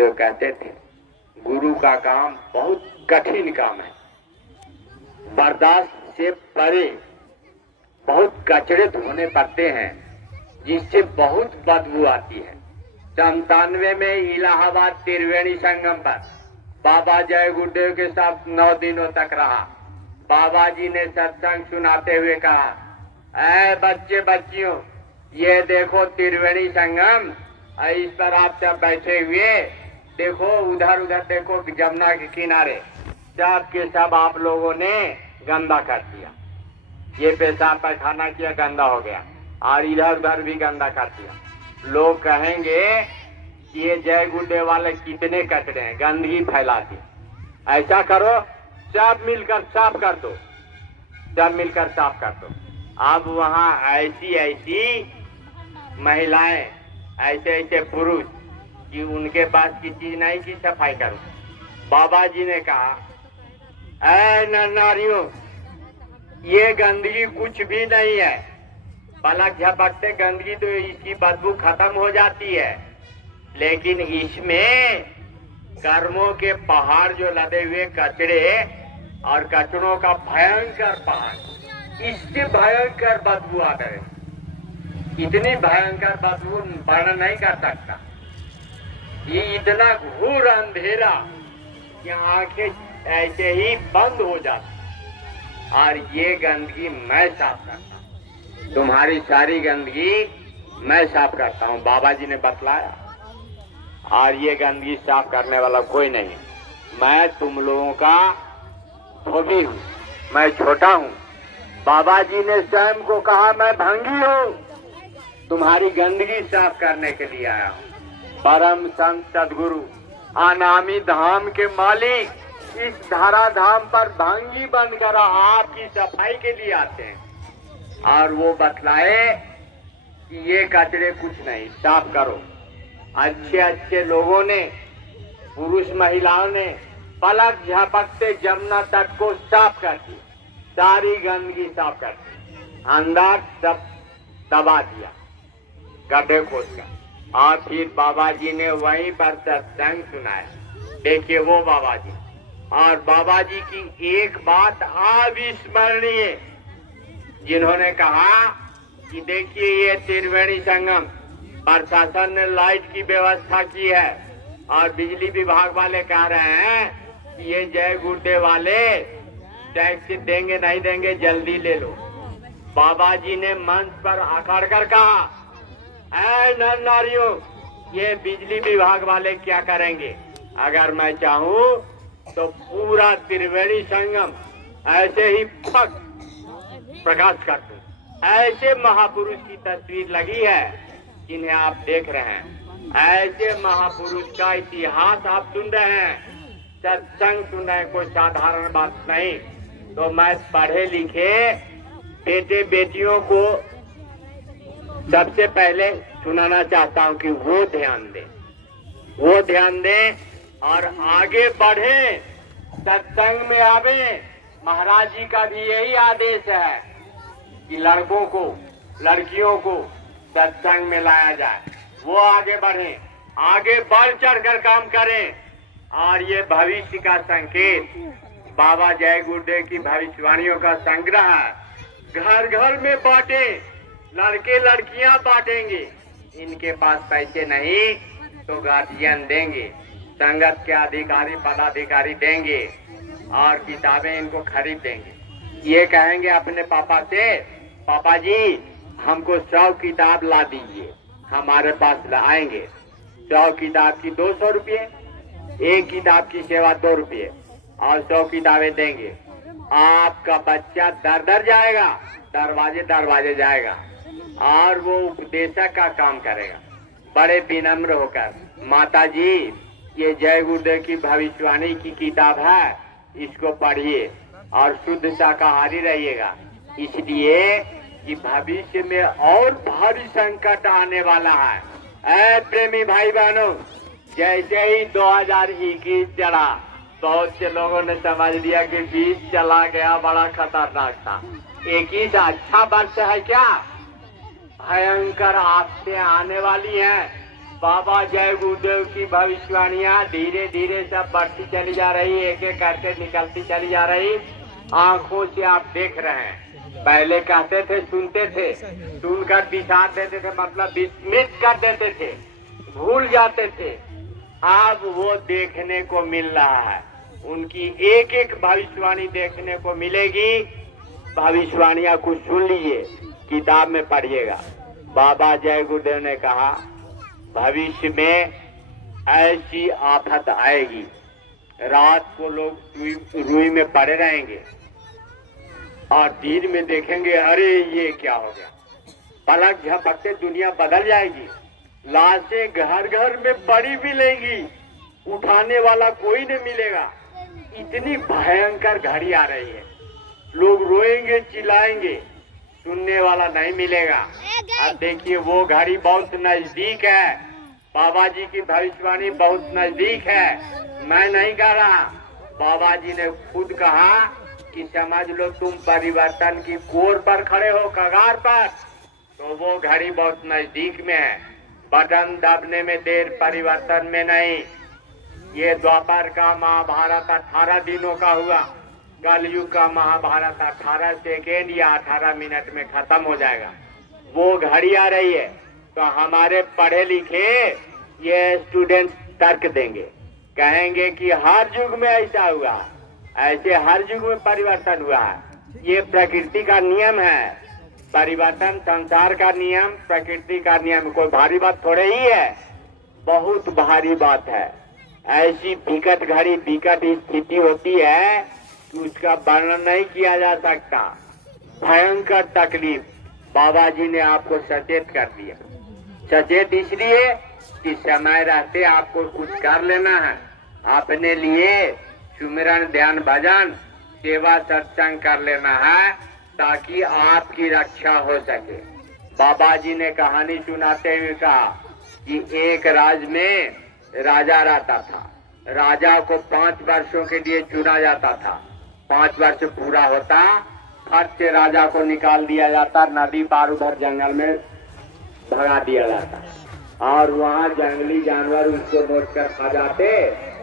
गुरुदेव कहते थे, गुरु का काम बहुत कठिन काम है, बर्दाश्त से परे बहुत कचड़े धोने पड़ते हैं, जिससे बहुत बदबू आती है। 97 में इलाहाबाद त्रिवेणी संगम पर बाबा जय गुरुदेव के साथ 9 दिनों तक रहा। बाबा जी ने सत्संग सुनाते हुए कहा, ऐ बच्चे बच्चियों, ये देखो त्रिवेणी संगम, इस पर आप सब बैठे हुए देखो, उधर उधर देखो, जमुना के किनारे सब के सब आप लोगों ने गंदा कर दिया। ये पेशाब पैखाना किया, गंदा हो गया, और इधर उधर भी गंदा कर दिया। लोग कहेंगे कि ये जय गुरुदेव वाले कितने कचरे हैं, गंदगी फैलाते। ऐसा करो, सब मिलकर साफ कर दो, सब मिलकर साफ कर दो। अब वहाँ ऐसी ऐसी महिलाएं, ऐसे ऐसे पुरुष कि उनके पास की चीज नहीं की सफाई करो। बाबा जी ने कहा, ऐ नारियों, ये गंदगी कुछ भी नहीं है, पलक झपकते गंदगी तो इसकी बदबू खत्म हो जाती है, लेकिन इसमें कर्मों के पहाड़ जो लदे हुए कचरे और कचरों का भयंकर पहाड़, इससे भयंकर बदबू आ रहे, इतनी भयंकर बदबू वर्णन नहीं कर सकता। ये इतना घोर अंधेरा कि आंखें ऐसे ही बंद हो जाती। और ये गंदगी मैं साफ करता हूँ, तुम्हारी सारी गंदगी मैं साफ करता हूँ, बाबा जी ने बतलाया। और ये गंदगी साफ करने वाला कोई नहीं, मैं तुम लोगों का धोबी हूँ, मैं छोटा हूँ। बाबा जी ने स्वयं को कहा, मैं भंगी हूँ, तुम्हारी गंदगी साफ करने के लिए आया हूँ। परम संत सदगुरु अनामी धाम के मालिक इस धरा धाम पर भांगी बनकर आपकी सफाई के लिए आते हैं, और वो बतलाए कि ये कचरे कुछ नहीं, साफ करो। अच्छे अच्छे लोगों ने, पुरुष महिलाओं ने पलक झपकते जमुना तट को साफ कर दिया, सारी गंदगी साफ कर दी, अंदर सब दबा दिया गड्ढे खोदकर। और फिर बाबा जी ने वहीं पर सत्संग सुनाया। देखिए वो बाबा जी, और बाबा जी की एक बात अविस्मरणीय, जिन्होंने कहा कि देखिए ये त्रिवेणी संगम प्रशासन ने लाइट की व्यवस्था की है, और बिजली विभाग वाले कह रहे हैं कि ये जय गुरुदेव वाले टैक्स देंगे नहीं देंगे, जल्दी ले लो। बाबा जी ने मंच पर आकर कर कहा, ऐ नर नारियों, ये बिजली विभाग वाले क्या करेंगे? अगर मैं चाहूँ तो पूरा त्रिवेणी संगम ऐसे ही फक प्रकाश कर दूं। ऐसे महापुरुष की तस्वीर लगी है जिन्हें आप देख रहे हैं, ऐसे महापुरुष का इतिहास आप सुन रहे हैं, सत्संग सुन रहे हैं, कोई साधारण बात नहीं। तो मैं पढ़े लिखे बेटे बेटियों को सबसे पहले सुनाना चाहता हूँ कि वो ध्यान दें, वो ध्यान दें और आगे बढ़े, सत्संग में आवे। महाराज जी का भी यही आदेश है कि लड़कों को, लड़कियों को सत्संग में लाया जाए, वो आगे बढ़े, आगे बढ़ चढ़कर काम करें। और ये भविष्य का संकेत, बाबा जय गुरुदेव की भविष्यवाणियों का संग्रह घर घर में बांटे, लड़के लड़कियां बांटेंगे। इनके पास पैसे नहीं तो गार्जियन देंगे, संगत के अधिकारी पदाधिकारी देंगे, और किताबें इनको खरीद देंगे। ये कहेंगे अपने पापा से, पापा जी हमको 100 किताब ला दीजिए, हमारे पास आएंगे। 100 किताब की 200 रुपये, एक किताब की सेवा 2 रुपये, और 100 किताबें देंगे। आपका बच्चा दर दर जाएगा, दरवाजे दरवाजे जाएगा, और वो उपदेशक का काम करेगा, बड़े विनम्र होकर। माता जी ये जय गुरुदेव की भविष्यवाणी की किताब है, इसको पढ़िए और शुद्ध शाकाहारी रहिएगा, इसलिए कि भविष्य में और भारी संकट आने वाला है। ऐ प्रेमी भाई बहनों, जैसे ही 2021 चला, बहुत से लोगों ने समझ लिया कि 20 चला गया, बड़ा खतरनाक था। 21 अच्छा वर्ष है क्या? भयंकर आफतें आने वाली हैं, बाबा जय गुरुदेव की भविष्यवाणियां धीरे धीरे सब बढ़ती चली जा रही, एक एक करके निकलती चली जा रही। आंखों से आप देख रहे हैं। पहले कहते थे, सुनते थे, सुनकर बिछा देते थे, मतलब विस्मित कर देते थे, भूल जाते थे। अब वो देखने को मिल रहा है। उनकी एक एक भविष्यवाणी देखने को मिलेगी। भविष्यवाणियां कुछ सुन लीजिए, किताब में पढ़िएगा। बाबा जय गुरुदेव ने कहा, भविष्य में ऐसी आफत आएगी, रात को लोग रुई में पड़े रहेंगे और दिन में देखेंगे, अरे ये क्या हो गया। पलक झपकते दुनिया बदल जाएगी। लाशें घर घर में पड़ी मिलेंगी, उठाने वाला कोई नहीं मिलेगा। इतनी भयंकर घड़ी आ रही है। लोग रोएंगे, चिल्लाएंगे, सुनने वाला नहीं मिलेगा। अब देखिए, वो घड़ी बहुत नजदीक है। बाबा जी की भविष्यवाणी बहुत नजदीक है। मैं नहीं कह रहा, बाबा जी ने खुद कहा कि समझ लो तुम परिवर्तन की कोर पर खड़े हो, कगार पर, तो वो घड़ी बहुत नजदीक में है। बटन दबने में देर, परिवर्तन में नहीं। ये द्वापर का महाभारत 18 दिनों का हुआ, कलयुग का महाभारत 18 सेकेंड या 18 मिनट में खत्म हो जाएगा। वो घड़ी आ रही है। तो हमारे पढ़े लिखे ये स्टूडेंट तर्क देंगे, कहेंगे कि हर युग में ऐसा हुआ, ऐसे हर युग में परिवर्तन हुआ है। ये प्रकृति का नियम है। परिवर्तन संसार का नियम, प्रकृति का नियम। कोई भारी बात थोड़े ही है, बहुत भारी बात है। ऐसी विकट घड़ी, विकट स्थिति होती है कि उसका वर्णन नहीं किया जा सकता। भयंकर तकलीफ। बाबा जी ने आपको सचेत कर दिया। सचेत इसलिए कि समय रहते आपको कुछ कर लेना है। अपने लिए सुमिरन, ध्यान, भजन, सेवा, सत्संग कर लेना है ताकि आपकी रक्षा हो सके। बाबा जी ने कहानी सुनाते हुए कहा कि एक राज्य में राजा रहता था। राजा को 5 वर्षों के लिए चुना जाता था। 5 वर्ष पूरा होता, फट से राजा को निकाल दिया जाता, नदी पार उधर जंगल में भगा दिया जाता और वहाँ जंगली जानवर उसको नोच कर खा जाते।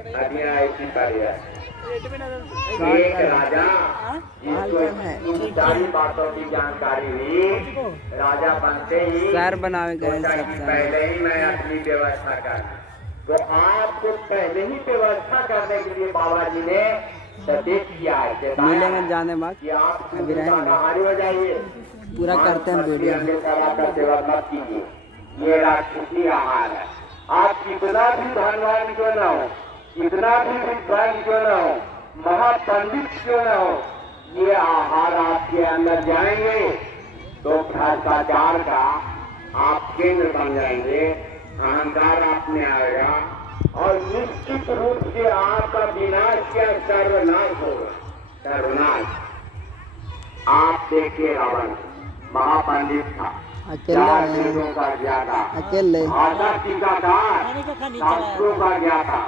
नदियाँ ऐसी पड़ी है। एक राजा जिसको इन सारी बातों की जानकारी हुई, राजा बनते ही पहले ही मैं अपनी व्यवस्था करना। तो आपको पहले ही व्यवस्था करने के लिए बाबा जी ने सचेत किया है। मेले में जाने बाद कि आप बाहर हो जाइए, पूरा करते हैं वीडियो। सेवा मत कीजिए। ये राक्षसी आहार है। आप कितना भी धनवान क्यों न हो, कितना भी विद्वान क्यों न हो, महापंडित क्यों न हो, ये आहार आपके अंदर जाएंगे तो भ्रष्टाचार का आप केंद्र बन जाएंगे। अहंकार आप में आएगा और निश्चित रूप से आपका विनाश या सर्वनाश होगा। सर्वनाश। आप देखिए, रावण महापंडित था, 4 वेदों का ज्ञाता, भाषा टीकाकार, शास्त्रों का ज्ञाता।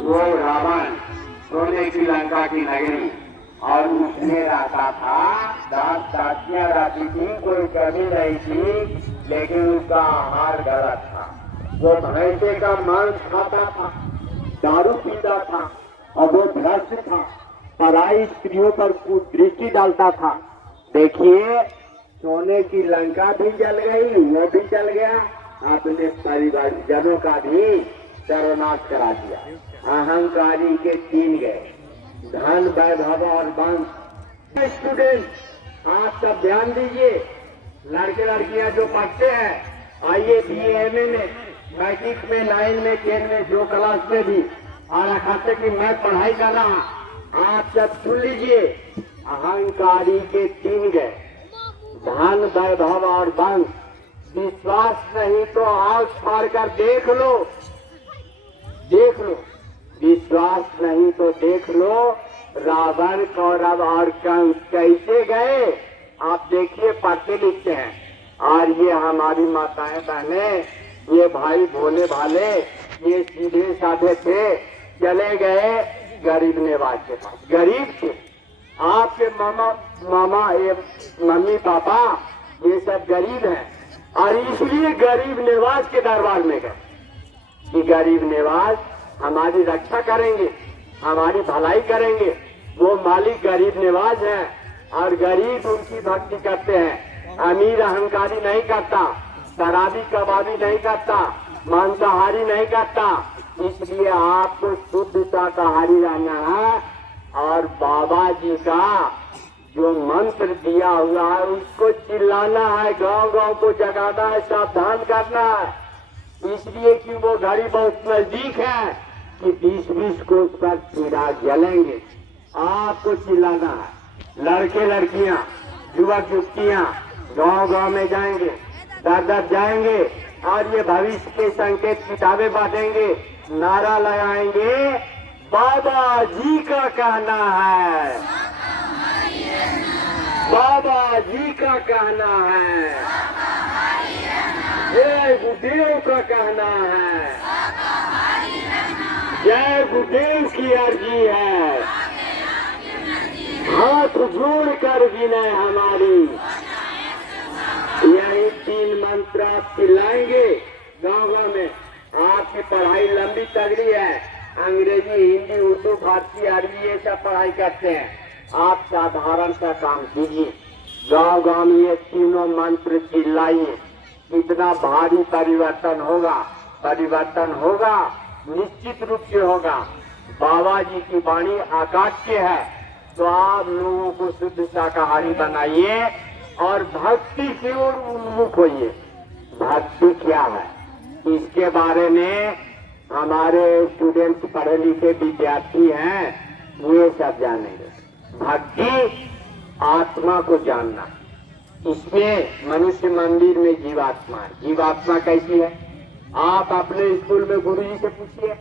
वो रावण सोने की लंका की नगरी, और उसमें रहता था 10 दासियां रहती थी, कोई कमी नहीं थी, लेकिन उसका आहार गलत था। वो भैंसे का मांस खाता था, दारू पीता था और वो भ्रष्ट था, पराई स्त्रियों पर कुदृष्टि डालता था। देखिए, सोने की लंका भी जल गई, वो भी जल गया, अपने परिवारजनों का भी सर्वनाश करा दिया। अहंकारी के 3 गए, धन, वैभव और वंश। स्टूडेंट, आप सब ध्यान दीजिए। लड़के लड़कियां जो पढ़ते हैं, आइए BA में, मैट्रिक में, 9 में, 10 में, जो क्लास में भी आ रखा था कि मैं पढ़ाई कर रहा, आप सब सुन लीजिए। अहंकारी के 3 गए, धन, वैभव और वंश। विश्वास नहीं तो आंख फाड़ कर देख लो, देख लो। विश्वास नहीं तो देख लो, रावण, कौरव और कंस कैसे गए। आप देखिए, पढ़ते लिखते हैं। और ये हमारी माताएं बहनें, ये भाई भोले भाले, ये सीधे साधे थे, चले गए गरीब नेवाज के पास। गरीब थे, आपके मामा ये मम्मी पापा ये सब गरीब हैं, और इसलिए गरीब नेवाज के दरबार में गए। कि गरीब निवाज हमारी रक्षा करेंगे, हमारी भलाई करेंगे। वो मालिक गरीब निवाज है और गरीब उनकी भक्ति करते हैं। अमीर अहंकारी नहीं करता, शराबी कबाबी नहीं करता, मांसाहारी नहीं करता। इसलिए आपको शुद्ध शाकाहारी रहना है और बाबा जी का जो मंत्र दिया हुआ है उसको चिल्लाना है, गांव गांव को जगाना है, सावधान करना है। इसलिए कि वो घड़ी बहुत नजदीक है कि 20-20 को उस पर चिराग जलेंगे। आपको चिल्लाना है। लड़के लड़कियां, युवक युवतियां गांव गांव में जाएंगे, दर दर जाएंगे और ये भविष्य के संकेत किताबें बांटेंगे, नारा लगाएंगे, बाबा जी का कहना है, बाबा जी का कहना है, जय गुरुदेव का कहना है, जय गुरुदेव की अर्जी है, हाथ जोड़कर विनय हमारी। यही 3 मंत्र आप चिल्लाएंगे गाँव गाँव में। आपकी पढ़ाई लंबी तगड़ी है, अंग्रेजी, हिंदी, उर्दू, फारसी, अरबी ये सब पढ़ाई करते हैं। आप साधारण सा काम कीजिए, गांव गांव में ये तीनों मंत्र चिल्लाइए। कितना भारी परिवर्तन होगा, परिवर्तन होगा, निश्चित रूप से होगा। बाबा जी की वाणी अकाट्य है, तो आप लोगों को शुद्ध शाकाहारी बनाइए और भक्ति की ओर उन्मुख होइए। भक्ति क्या है इसके बारे में हमारे स्टूडेंट्स, पढ़े लिखे विद्यार्थी हैं, ये सब जानेंगे। भक्ति आत्मा को जानना। इसमें मनुष्य मंदिर में जीवात्मा है। जीवात्मा कैसी है? आप अपने स्कूल में गुरुजी से पूछिए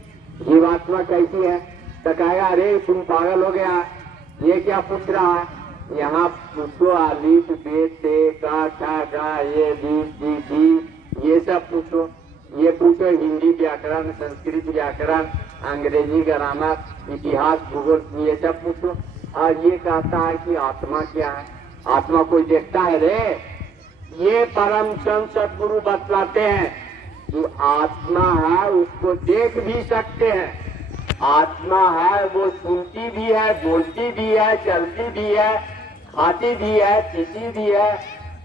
जीवात्मा कैसी है, तो कहेगा अरे तुम पागल हो गया, ये क्या पूछ रहा है। यहाँ पूछो अलिफ बेत ते का ठा का ये दी ये सब पूछो। ये पूछो हिंदी व्याकरण, संस्कृत व्याकरण, अंग्रेजी ग्रामर, इतिहास, भूगोल, ये सब पूछो। और ये कहता है कि आत्मा क्या है। आत्मा कोई देखता है रे? ये परम संत सदगुरु बतलाते हैं कि आत्मा है, उसको देख भी सकते हैं। आत्मा है, वो सुनती भी है, बोलती भी है, चलती भी है, खाती भी है, पीती भी है,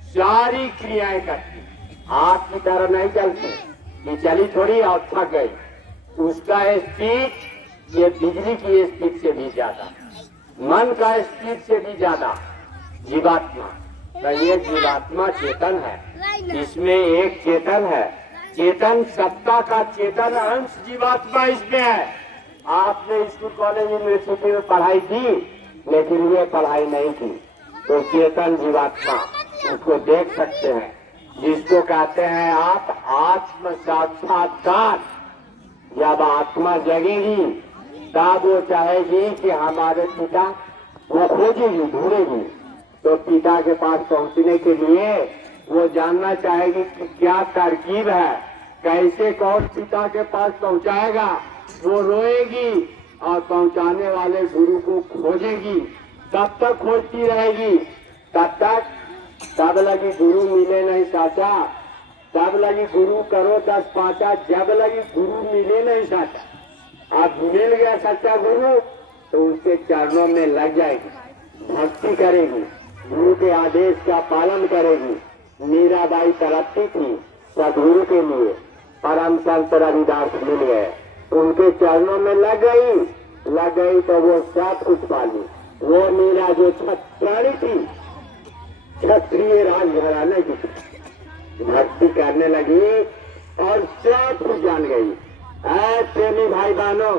सारी क्रियाएं करती। आपकी तरह नहीं चलती कि चली थोड़ी और थक गई। उसका स्पीड ये बिजली की स्पीड से भी ज्यादा, मन का स्पीड से भी ज्यादा जीवात्मा। तो ये जीवात्मा चेतन है, इसमें एक चेतन है। चेतन सत्ता का चेतन अंश जीवात्मा इसमें है। आपने स्कूल, कॉलेज, यूनिवर्सिटी में पढ़ाई की, लेकिन ये पढ़ाई नहीं की। तो चेतन जीवात्मा, उसको देख सकते हैं, जिसको कहते हैं आप आत्म साक्षात्कार। जब आत्मा जगेगी तब वो चाहेगी कि हमारे पिता वो खोजेगी, ढूंढेगी। तो पिता के पास पहुंचने के लिए वो जानना चाहेगी कि क्या तरकीब है, कैसे कौन पिता के पास पहुंचाएगा। वो रोएगी और पहुंचाने वाले गुरु को खोजेगी। तब तक खोजती रहेगी, तब तक तब लगी गुरु मिले नहीं साचा, तब लगी गुरु करो 10 पाँचा, जब लगी गुरु मिले नहीं साचा। आप मिल गया सच्चा गुरु तो उसके चरणों में लग जाएगी, भक्ति करेगी, गुरु के आदेश का पालन करेगी। मीराबाई तड़पती थी सदगुरु के लिए, परम संत रविदास मिल गए, उनके चरणों में लग गई तो वो सब कुछ पाली। वो मीरा जो क्षत्रिय थी, क्षत्रिय राजघराने की भक्ति करने लगी और सब कुछ जान गई। प्रेमी भाई बहनों,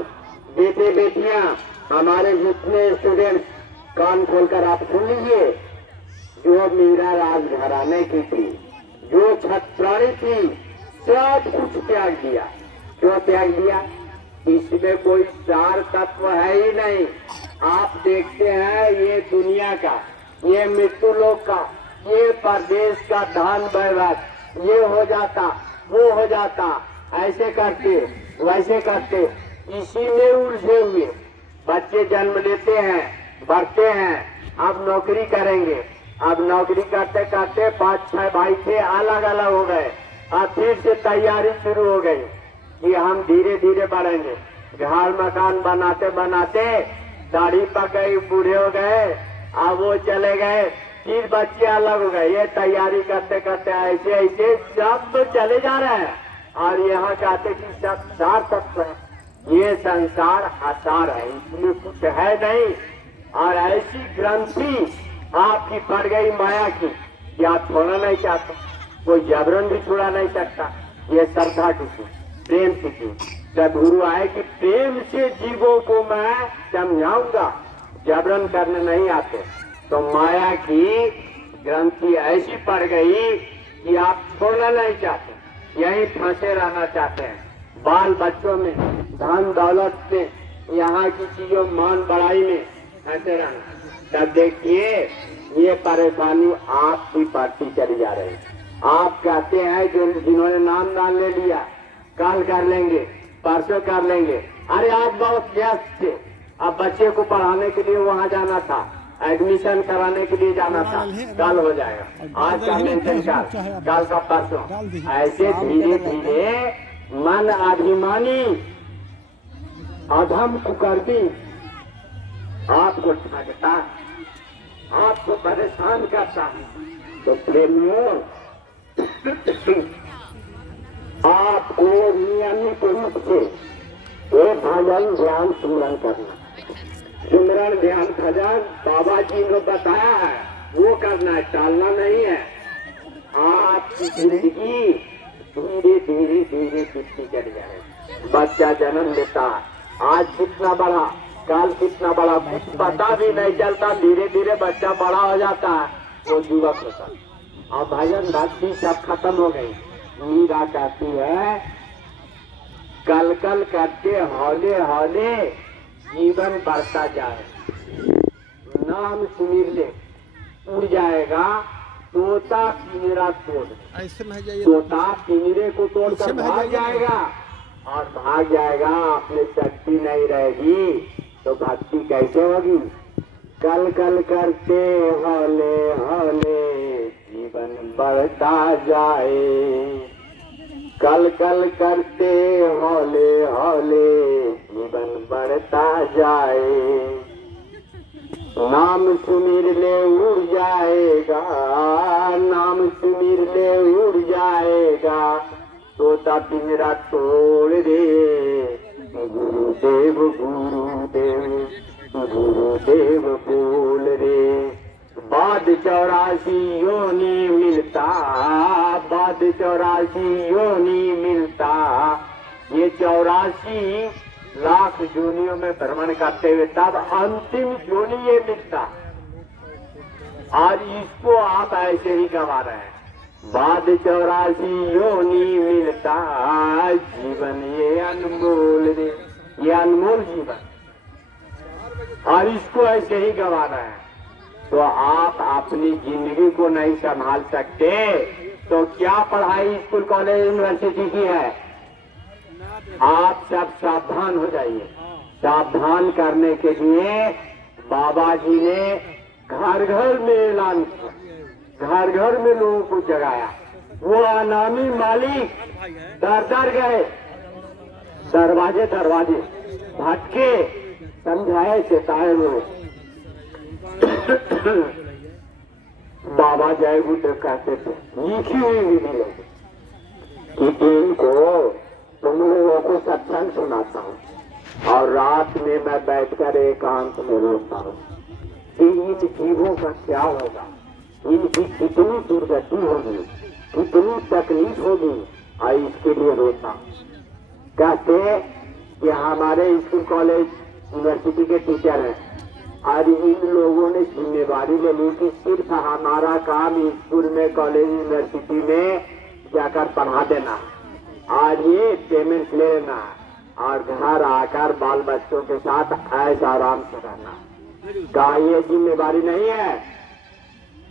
बेटे बेटियां, हमारे जितने स्टूडेंट, कान खोलकर आप सुन लीजिए। जो मीरा राजघराने की थी, जो क्षत्रिय थी, सब कुछ त्याग दिया। क्यों त्याग दिया? इसमें कोई सार तत्व है ही नहीं। आप देखते हैं ये दुनिया का, ये मृत्यु लोक का, ये परदेश का धन वैभव, ये हो जाता, वो हो जाता, ऐसे करते वैसे करते, इसी में उलझे हुए बच्चे जन्म लेते हैं, बढ़ते हैं, अब नौकरी करेंगे। अब नौकरी करते करते 5-6 भाई थे, अलग अलग हो गए, अब फिर से तैयारी शुरू हो गई। कि हम धीरे धीरे बढ़ेंगे। घर मकान बनाते बनाते दाढ़ी पक गई, बूढ़े हो गए, अब वो चले गए, फिर बच्चे अलग हो गए। ये तैयारी करते करते ऐसे ऐसे सब तो चले जा रहे हैं और यहाँ कहते कि सब सार तत्व है। ये संसार आसार है, इसमें कुछ है नहीं। और ऐसी ग्रंथि आपकी पड़ गई माया की कि आप छोड़ना नहीं चाहते, कोई जबरन भी छुड़ा नहीं सकता। ये श्रद्धा की, प्रेम की सदगुरु आए कि प्रेम से जीवों को मैं समझाऊंगा, जबरन करने नहीं आते। तो माया की ग्रंथि ऐसी पड़ गई कि आप छोड़ना नहीं चाहते, यहीं फंसे रहना चाहते हैं। बाल बच्चों में, धन दौलत में, यहाँ की चीजों मान बढ़ाई में फंसे रहना। तब देखिए ये परेशानी आपकी बढ़ती चली जा रही है। आप कहते हैं जो जिन्होंने नाम दान ले लिया, कल कर लेंगे, परसों कर लेंगे। अरे आप बहुत व्यस्त थे, अब बच्चे को पढ़ाने के लिए वहाँ जाना था, एडमिशन कराने के लिए जाना था, कल हो जाएगा। आज का मेंशन कल का परसों। ऐसे धीरे धीरे मन अभिमानी अधम कुकर्मी आपको ठगता, आपको परेशान करता। तो प्रेमियों आपको नियमित रूप से एक भजन ध्यान सुमरन करना, सिमरन ध्यान भजन बाबा जी ने बताया है, वो करना है, टालना नहीं है। आपकी जिंदगी धीरे धीरे धीरे बीतती चली जाए। बच्चा जन्म लेता, आज कितना बड़ा, कल कितना बड़ा, कुछ पता भी नहीं चलता। धीरे धीरे बच्चा बड़ा हो जाता है, वो युवक होता है। और भजन भक्ति सब खत्म हो गई। मीरा कहती है कल कल करते हौले हौले जीवन बढ़ता जाए, नाम सुमिर ले उड़ जाएगा तोता पिंजरा तोड़। तोता पिंजरे को तोड़कर भाग जाएगा और भाग जाएगा, अपनी शक्ति नहीं रहेगी तो भक्ति कैसे होगी। कल कल करते हौले हौले जीवन बढ़ता जाए, कल कल करते हौले हौले जीवन बढ़ता जाए। नाम सुमिर ले उड़ जाएगा, नाम सुमिर ले उड़ जाएगा, तोता पिंजरा तोड़ दे। गुरुदेव गुरुदेव गुरुदेव बोल रे, बाद 84 योनि मिलता, बाद 84 योनि मिलता। ये 84 लाख योनियों में भ्रमण करते हुए तब अंतिम योनि ये मिलता, और इसको आप ऐसे ही गवा रहे हैं। बाद 84 योनि मिलता, जीवन ये अनमोल रे, ये अनमोल जीवन, और इसको ऐसे ही गवा रहे हैं। तो आप अपनी जिंदगी को नहीं संभाल सकते तो क्या पढ़ाई स्कूल कॉलेज यूनिवर्सिटी की है। आप सब सावधान हो जाइए। सावधान करने के लिए बाबा जी ने घर घर में ऐलान किया, घर घर में लोगों को जगाया। वो अनामी मालिक दर दर गए, दरवाजे दरवाजे भटके, समझाए चेताए लोग। बाबा जय गुरुदेव कहते थे, लिखी हुई विधि लोग कि दिन को तुम लोगों को सत्संग सुनाता हूँ और रात में मैं बैठकर एकांत में रोता हूँ कि इन जीवों का क्या होगा, इनकी कितनी दुर्गति होगी, कितनी तकलीफ होगी, और इसके लिए रोता हूँ। कहते कि हमारे स्कूल कॉलेज यूनिवर्सिटी के टीचर हैं और इन लोगों ने जिम्मेवारी ले ली कि सिर्फ हमारा काम स्कूल में कॉलेज यूनिवर्सिटी में जाकर पढ़ा देना, आज ये पेमेंट ले लेना और घर आकर बाल बच्चों के साथ ऐसा आराम से रहना। क्या ये जिम्मेवारी नहीं है?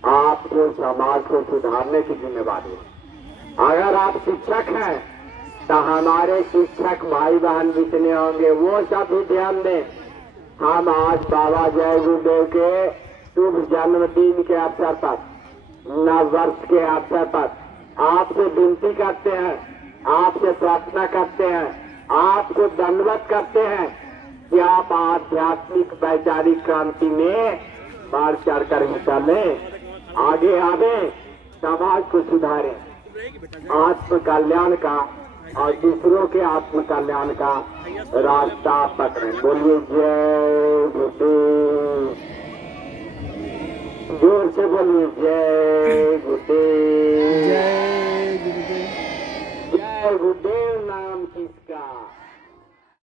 आपको समाज को सुधारने की जिम्मेवारी है। अगर आप शिक्षक हैं तो हमारे शिक्षक भाई बहन जितने होंगे वो सब भी ध्यान दें। हम आज बाबा जय गुरुदेव के शुभ जन्मदिन के अवसर पर, नव वर्ष के अवसर पर आपसे विनती करते हैं, आपसे प्रार्थना करते हैं आपको दंडवत करते हैं कि आप आध्यात्मिक वैचारिक क्रांति में बढ़ चढ़ कर हिस्सा लें, आगे आवे, समाज को सुधारें, आत्म कल्याण का और दूसरों के आत्म कल्याण का रास्ता पकड़ें। बोलिए जय गुरुदेव, जोर से बोलिए जय गुरुदेव।